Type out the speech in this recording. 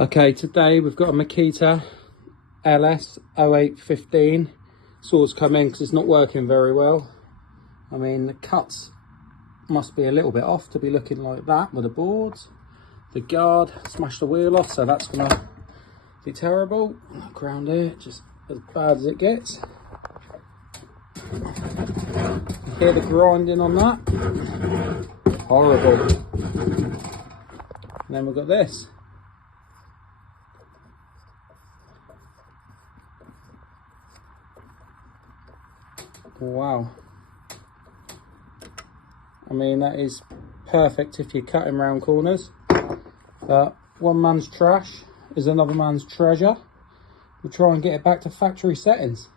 Okay, today we've got a Makita LS 0815. Saw's come in because it's not working very well. I mean, the cuts must be a little bit off to be looking like that with the boards. The guard smashed the wheel off, so that's gonna be terrible. Ground here, just as bad as it gets. You hear the grinding on that? Horrible. And then we've got this. Wow. I mean, that is perfect if you're cutting round corners. But one man's trash is another man's treasure. We'll try and get it back to factory settings.